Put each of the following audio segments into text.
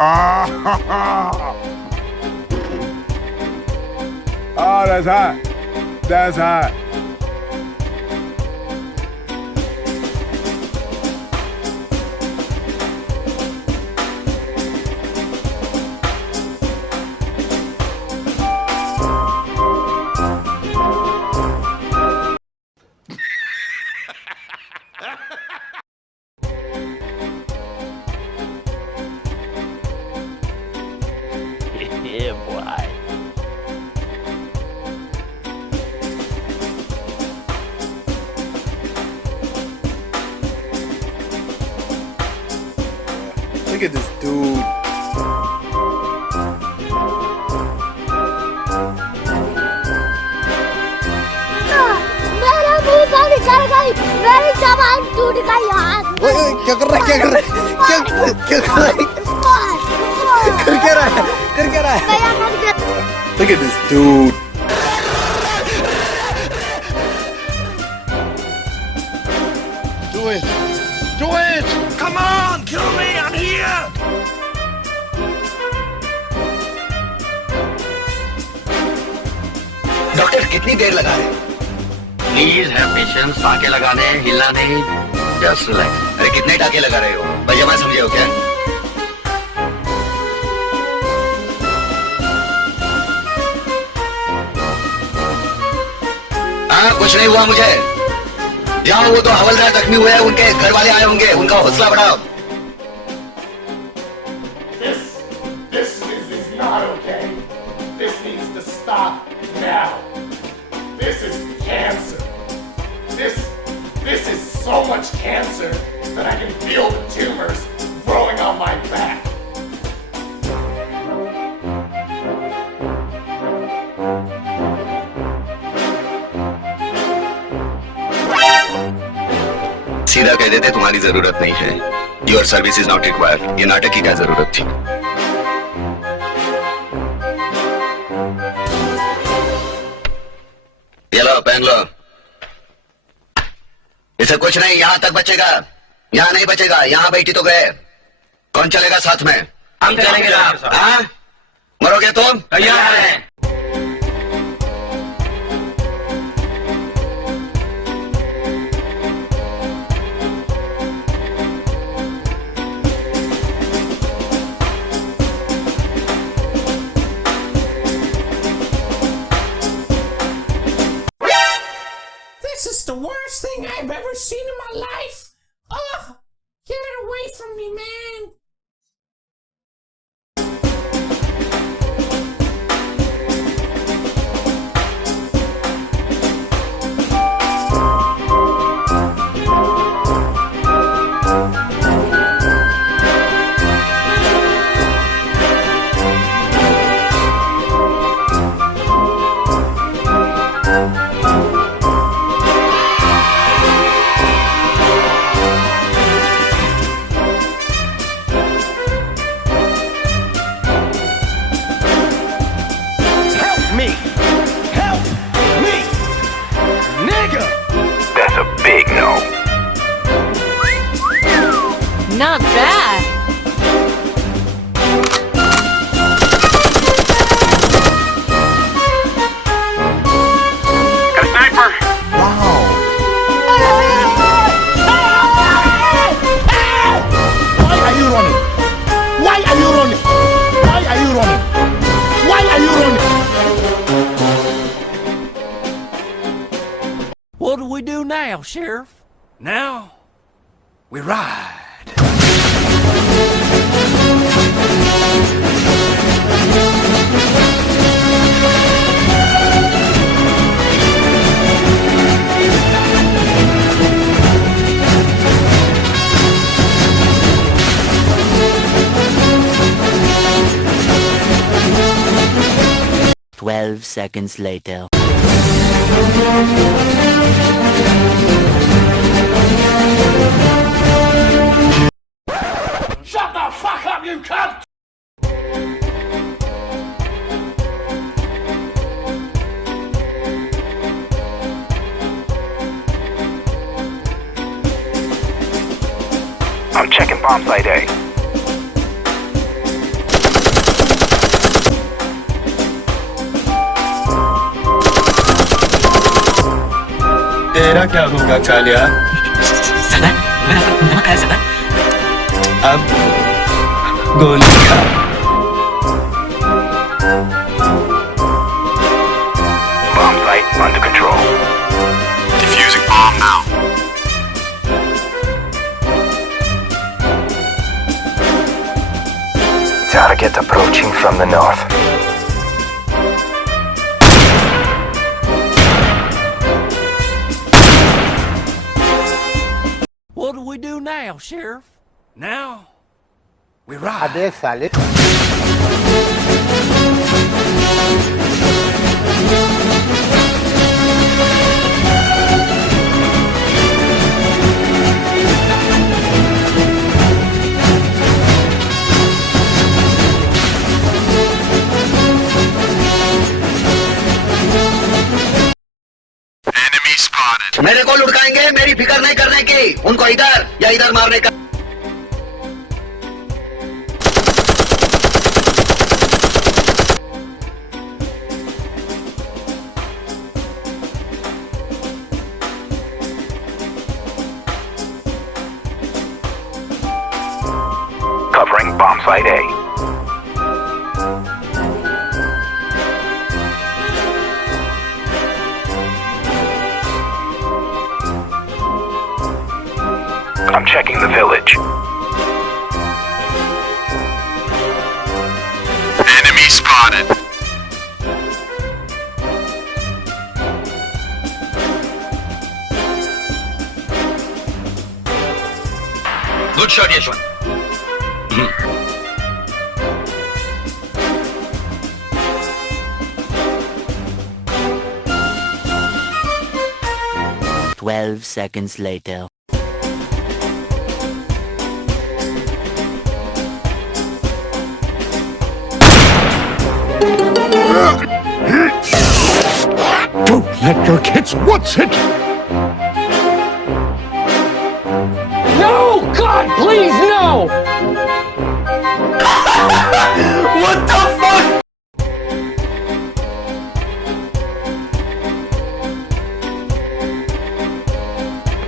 Oh, that's hot. That's hot. Yeah, boy. Look at this dude. मेरा मुंह तो निकल गई, मेरी जबान टूट गई यार। ओए क्या कर रहा है, क्या कर रहा है, क्या कर रहा है, कर क्या रहा है, कर क्या रहा है? Look at this dude. Do it! Do it! Come on! Kill me! I'm here! Doctor कितनी देर लगा रहे? प्लीज हैव पेशेंस, टाके लगाने, हिलना नहीं, जस्ट रिलैक्स। अरे कितने टाके लगा रहे हो? भैया मैं समझे हो क्या? हाँ कुछ नहीं हुआ मुझे। जाओ वो तो हवलदार जख्मी हुए हैं, उनके घर वाले आए होंगे, उनका हौसला बढ़ाओ। This is not okay. This needs to stop now. This is cancer. This is so much cancer that I can feel the tumors growing on my back. सीधा कह देते तुम्हारी जरूरत नहीं है। Your service is not required. ये नाटक की क्या जरूरत थी? ये लो पहन लो। इसे कुछ नहीं, यहां तक बचेगा। यहां नहीं बचेगा, यहां बैठी तो गए। कौन चलेगा साथ में? हम चलेंगे साहब। हाँ? मरोगे तुम? तैयार है। This is the worst thing I've ever seen in my life. Oh, get it away from me, man. Not bad. Got a sniper! Why are you running? Why are you running? Why are you running? Why are you running? What do we do now, Sheriff? Now, we ride. Seconds later. Shut the fuck up, you cunt! I'm checking bomb site A. मेरा क्या होगा कालिया? सरदार मेरा नमक है सरदार. अब गोली खा. Bomb site under control. Defusing bomb now. Target approaching from the north. What do we do now, Sheriff? Now, we ride. अबे साले. Enemy spotted. मेरे को लुढ़काएंगे, मेरी फिक्र नहीं करने की. उनको इधर या इधर मारने का. Covering bomb site A. I'm checking the village. Enemy spotted. Good shot, Yashwant. 12 seconds later. Don't let your kids watch it. No! God, please, no! What the fuck?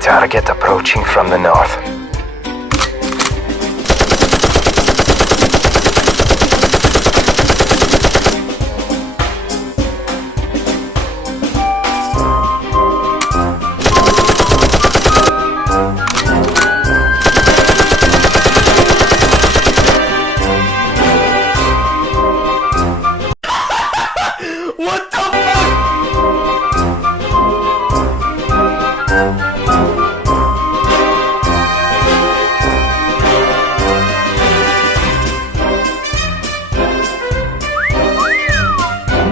Target approaching from the north. What the fuck?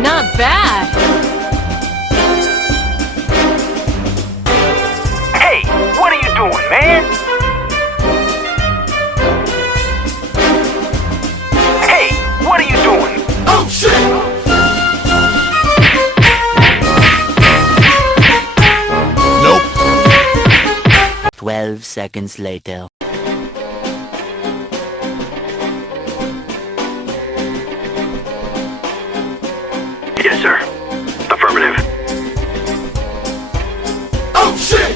Not bad. Hey, what are you doing, man? Hey, what are you doing? Oh shit! 12 seconds later. Yes, sir. Affirmative. Oh shit!